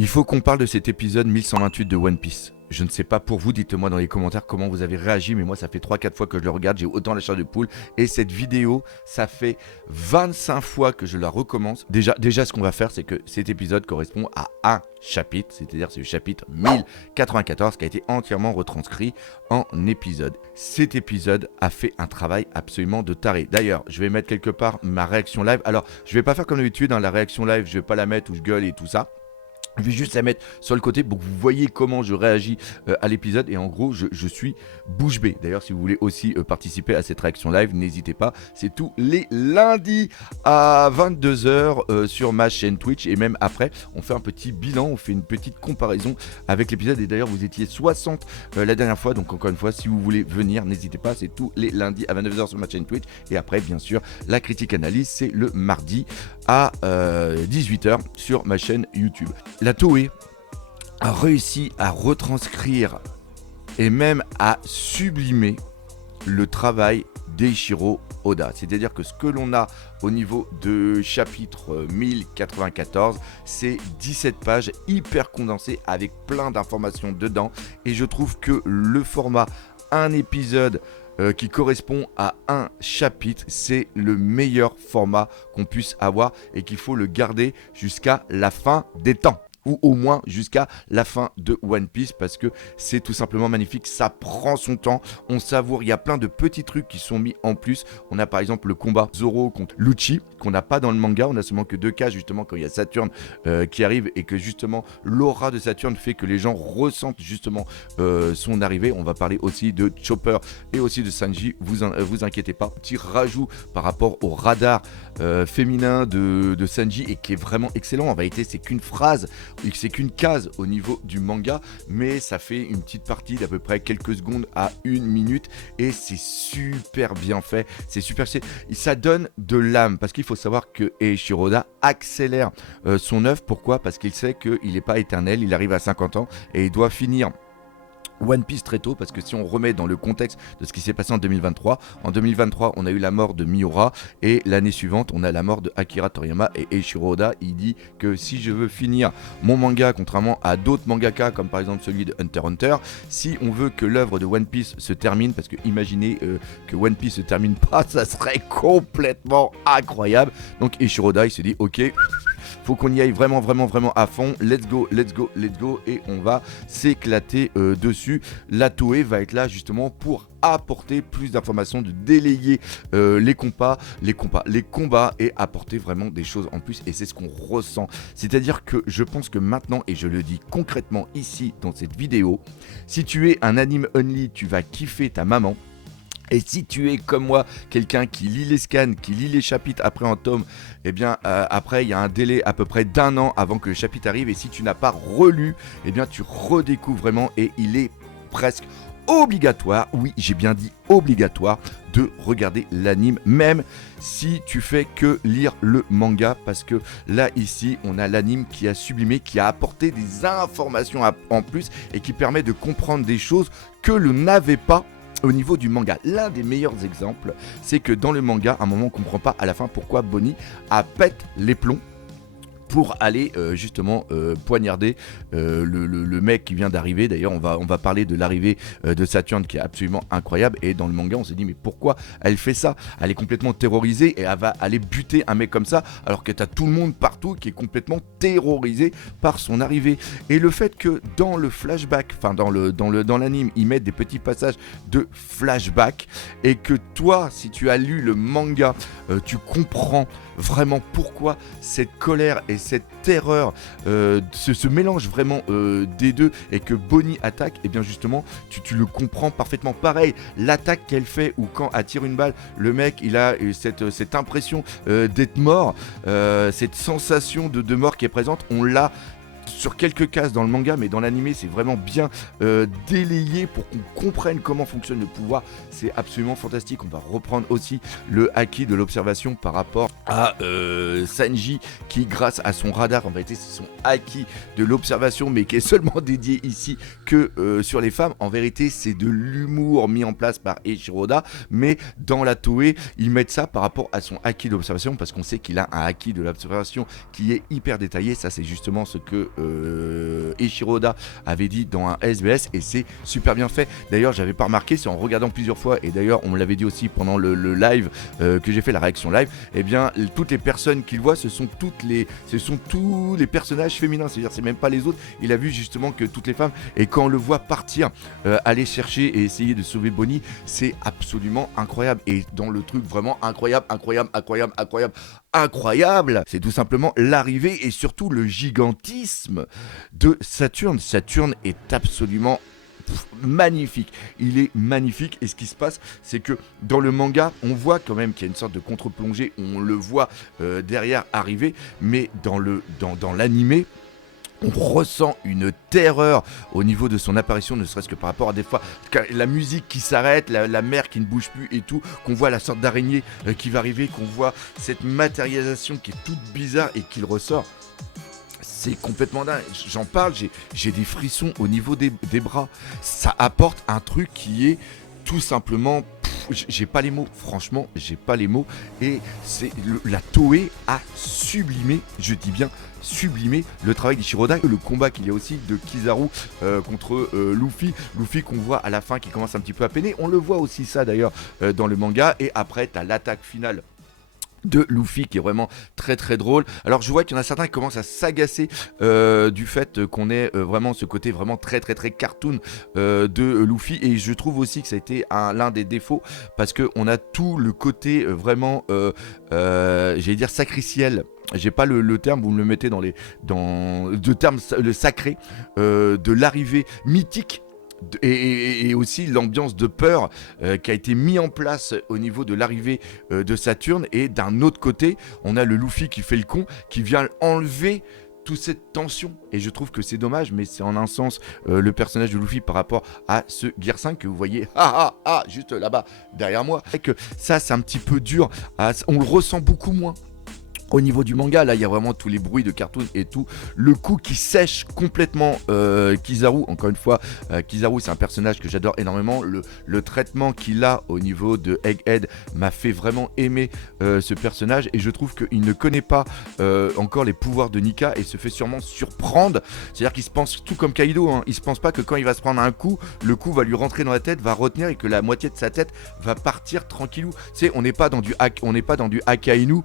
Il faut qu'on parle de cet épisode 1128 de One Piece. Je ne sais pas pour vous, dites-moi dans les commentaires comment vous avez réagi, mais moi ça fait 3-4 fois que je le regarde, j'ai autant la chair de poule. Et cette vidéo, ça fait 25 fois que je la recommence. Déjà ce qu'on va faire, c'est que cet épisode correspond à un chapitre, c'est-à-dire c'est le chapitre 1094 qui a été entièrement retranscrit en épisode. Cet épisode a fait un travail absolument de taré. D'ailleurs, je vais mettre quelque part ma réaction live. Alors, je vais pas faire comme d'habitude, la réaction live, je vais pas la mettre où je gueule et tout ça. Je vais juste la mettre sur le côté pour que vous voyez comment je réagis à l'épisode. Et en gros, je suis bouche bée. D'ailleurs, si vous voulez aussi participer à cette réaction live, n'hésitez pas. C'est tous les lundis à 22h sur ma chaîne Twitch. Et même après, on fait un petit bilan, on fait une petite comparaison avec l'épisode. Et d'ailleurs, vous étiez 60 la dernière fois. Donc encore une fois, si vous voulez venir, n'hésitez pas. C'est tous les lundis à 29h sur ma chaîne Twitch. Et après, bien sûr, la critique analyse, c'est le mardi à 18h sur ma chaîne YouTube. La Toei a réussi à retranscrire et même à sublimer le travail d'Eiichiro Oda. C'est-à-dire que ce que l'on a au niveau de chapitre 1094, c'est 17 pages hyper condensées avec plein d'informations dedans. Et je trouve que le format un épisode qui correspond à un chapitre, c'est le meilleur format qu'on puisse avoir et qu'il faut le garder jusqu'à la fin des temps. Ou au moins jusqu'à la fin de One Piece, parce que c'est tout simplement magnifique, ça prend son temps, on savoure, il y a plein de petits trucs qui sont mis en plus. On a par exemple le combat Zoro contre Lucci, qu'on n'a pas dans le manga, on a seulement que 2 cas justement quand il y a Saturne qui arrive, et que justement l'aura de Saturne fait que les gens ressentent justement son arrivée. On va parler aussi de Chopper et aussi de Sanji, vous inquiétez pas. Petit rajout par rapport au radar féminin de Sanji, et qui est vraiment excellent. En vérité, c'est qu'une phrase, c'est qu'une case au niveau du manga, mais ça fait une petite partie d'à peu près quelques secondes à 1 minute, et c'est super bien fait, c'est super, ça donne de l'âme, parce qu'il faut savoir que Eiichiro Oda accélère son œuvre. Pourquoi ? Parce qu'il sait qu'il n'est pas éternel, il arrive à 50 ans et il doit finir One Piece très tôt, parce que si on remet dans le contexte de ce qui s'est passé en 2023, on a eu la mort de Miura, et l'année suivante on a la mort de Akira Toriyama, et Eiichiro Oda il dit que si je veux finir mon manga, contrairement à d'autres mangaka comme par exemple celui de Hunter x Hunter, si on veut que l'œuvre de One Piece se termine, parce que imaginez que One Piece se termine pas, ça serait complètement incroyable. Donc Eiichiro Oda il se dit ok, faut qu'on y aille vraiment à fond, let's go, et on va s'éclater dessus. La Toei va être là justement pour apporter plus d'informations, de délayer les combats et apporter vraiment des choses en plus, et c'est ce qu'on ressent. C'est-à-dire que je pense que maintenant, et je le dis concrètement ici dans cette vidéo, si tu es un anime only, tu vas kiffer ta maman. Et si tu es comme moi, quelqu'un qui lit les scans, qui lit les chapitres après un tome, eh bien après il y a un délai à peu près d'1 an avant que le chapitre arrive, et si tu n'as pas relu, eh bien tu redécouvres vraiment, et il est presque obligatoire, oui j'ai bien dit obligatoire, de regarder l'anime, même si tu fais que lire le manga, parce que là ici on a l'anime qui a sublimé, qui a apporté des informations en plus, et qui permet de comprendre des choses que l'on n'avait pas au niveau du manga. L'un des meilleurs exemples, c'est que dans le manga, à un moment on ne comprend pas à la fin pourquoi Bonnie a pète les plombs pour aller justement poignarder le mec qui vient d'arriver. D'ailleurs on va parler de l'arrivée de Saturne, qui est absolument incroyable, et dans le manga on s'est dit mais pourquoi elle fait ça, elle est complètement terrorisée et elle va aller buter un mec comme ça, alors que t'as tout le monde partout qui est complètement terrorisé par son arrivée. Et le fait que dans le flashback, enfin dans l'anime, ils mettent des petits passages de flashback, et que toi si tu as lu le manga, tu comprends vraiment pourquoi cette colère et cette terreur se mélange vraiment des deux, et que Bonnie attaque, et bien justement tu le comprends parfaitement. Pareil, l'attaque qu'elle fait, ou quand elle tire une balle, le mec il a cette impression d'être mort, cette sensation de mort qui est présente, on l'a sur quelques cases dans le manga, mais dans l'animé c'est vraiment bien délayé pour qu'on comprenne comment fonctionne le pouvoir. C'est absolument fantastique. On va reprendre aussi le haki de l'observation par rapport à Sanji, qui grâce à son radar, en vérité c'est son haki de l'observation, mais qui est seulement dédié ici que sur les femmes. En vérité c'est de l'humour mis en place par Eiichiro Oda, mais dans la Toei ils mettent ça par rapport à son haki d'observation, parce qu'on sait qu'il a un haki de l'observation qui est hyper détaillé. Ça c'est justement ce que Eiichiro Oda avait dit dans un SBS, et c'est super bien fait. D'ailleurs, j'avais pas remarqué, c'est en regardant plusieurs fois, et d'ailleurs on me l'avait dit aussi pendant le live que j'ai fait, la réaction live, et bien toutes les personnes qu'il voit, ce sont tous les personnages féminins, c'est-à-dire c'est même pas les autres, il a vu justement que toutes les femmes, et quand on le voit partir, aller chercher et essayer de sauver Bonnie, c'est absolument incroyable, et dans le truc vraiment incroyable, c'est tout simplement l'arrivée et surtout le gigantisme de Saturne. Saturne est absolument magnifique, il est magnifique, et ce qui se passe, c'est que dans le manga, on voit quand même qu'il y a une sorte de contre-plongée, on le voit derrière arriver, mais dans l'animé, on ressent une terreur au niveau de son apparition, ne serait-ce que par rapport à des fois la musique qui s'arrête, la mer qui ne bouge plus et tout, qu'on voit la sorte d'araignée qui va arriver, qu'on voit cette matérialisation qui est toute bizarre et qui ressort. C'est complètement dingue, j'en parle, j'ai des frissons au niveau des bras. Ça apporte un truc qui est tout simplement... J'ai pas les mots, franchement, j'ai pas les mots. Et la Toei a sublimé, je dis bien sublimé, le travail d'Eiichiro Oda, le combat qu'il y a aussi de Kizaru contre Luffy qu'on voit à la fin qui commence un petit peu à peiner. On le voit aussi ça d'ailleurs dans le manga. Et après t'as l'attaque finale de Luffy qui est vraiment très très drôle. Alors je vois qu'il y en a certains qui commencent à s'agacer du fait qu'on ait vraiment ce côté vraiment très très très cartoon de Luffy, et je trouve aussi que ça a été l'un des défauts, parce qu'on a tout le côté vraiment j'allais dire sacriciel. J'ai pas le terme, vous me le mettez dans le terme le sacré de l'arrivée mythique. Et aussi l'ambiance de peur qui a été mis en place au niveau de l'arrivée de Saturne, et d'un autre côté on a le Luffy qui fait le con, qui vient enlever toute cette tension, et je trouve que c'est dommage, mais c'est en un sens le personnage de Luffy par rapport à ce Gear 5 que vous voyez juste là-bas derrière moi, et que ça c'est un petit peu dur, on le ressent beaucoup moins. Au niveau du manga, là, il y a vraiment tous les bruits de cartoon et tout. Le coup qui sèche complètement Kizaru. Encore une fois, Kizaru, c'est un personnage que j'adore énormément. Le traitement qu'il a au niveau de Egghead m'a fait vraiment aimer ce personnage. Et je trouve qu'il ne connaît pas encore les pouvoirs de Nika et se fait sûrement surprendre. C'est-à-dire qu'il se pense tout comme Kaido. Il se pense pas que quand il va se prendre un coup, le coup va lui rentrer dans la tête, va retenir, et que la moitié de sa tête va partir tranquillou. C'est, on n'est pas dans du Akainu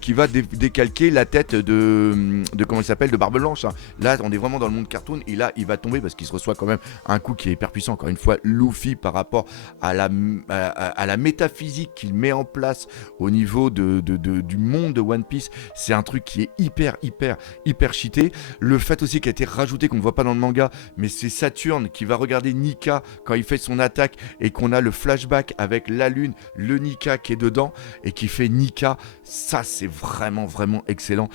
qui va décalquer la tête de comment il s'appelle, de Barbe Blanche. Là on est vraiment dans le monde cartoon, et là il va tomber parce qu'il se reçoit quand même un coup qui est hyper puissant. Encore une fois, Luffy par rapport à la métaphysique qu'il met en place au niveau du monde de One Piece, c'est un truc qui est hyper cheaté. Le fait aussi qui a été rajouté, qu'on ne voit pas dans le manga, mais c'est Saturne qui va regarder Nika quand il fait son attaque, et qu'on a le flashback avec la lune, le Nika qui est dedans et qui fait Nika. Ça c'est vraiment excellent.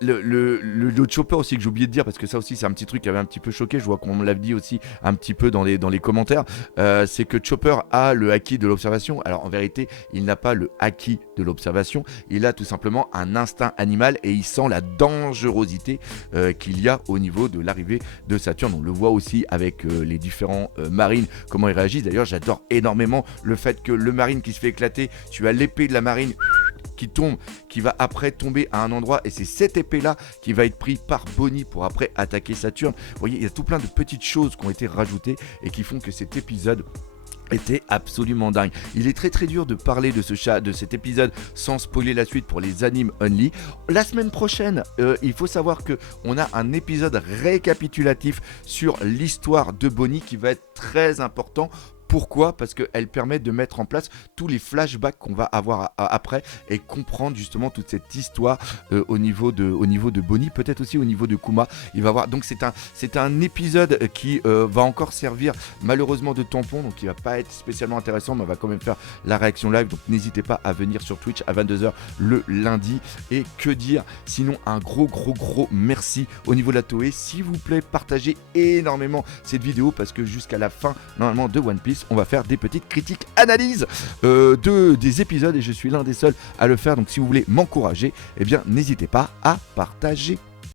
Le Chopper aussi que j'ai oublié de dire, parce que ça aussi c'est un petit truc qui avait un petit peu choqué, je vois qu'on me l'a dit aussi un petit peu dans les commentaires, c'est que Chopper a le haki de l'observation. Alors en vérité il n'a pas le haki de l'observation, il a tout simplement un instinct animal, et il sent la dangerosité qu'il y a au niveau de l'arrivée de Saturne. On le voit aussi avec les différents marines, comment ils réagissent. D'ailleurs j'adore énormément le fait que le marine qui se fait éclater, tu as l'épée de la marine qui tombe, qui va après tomber à un endroit, et c'est cette épée là qui va être prise par Bonnie pour après attaquer Saturne. Vous voyez, il y a tout plein de petites choses qui ont été rajoutées et qui font que cet épisode était absolument dingue. Il est très dur de parler de cet épisode sans spoiler la suite pour les animes only. La semaine prochaine, il faut savoir que on a un épisode récapitulatif sur l'histoire de Bonnie qui va être très important. Pourquoi ? Parce qu'elle permet de mettre en place tous les flashbacks qu'on va avoir après, et comprendre justement toute cette histoire au niveau de Bonnie, peut-être aussi au niveau de Kuma. Il va voir. Donc c'est un épisode qui va encore servir malheureusement de tampon, donc il va pas être spécialement intéressant, mais on va quand même faire la réaction live. Donc n'hésitez pas à venir sur Twitch à 22h le lundi. Et que dire sinon, un gros merci au niveau de la Toei. S'il vous plaît, partagez énormément cette vidéo, parce que jusqu'à la fin normalement de One Piece, on va faire des petites critiques, analyses des épisodes, et je suis l'un des seuls à le faire. Donc si vous voulez m'encourager, eh bien n'hésitez pas à partager.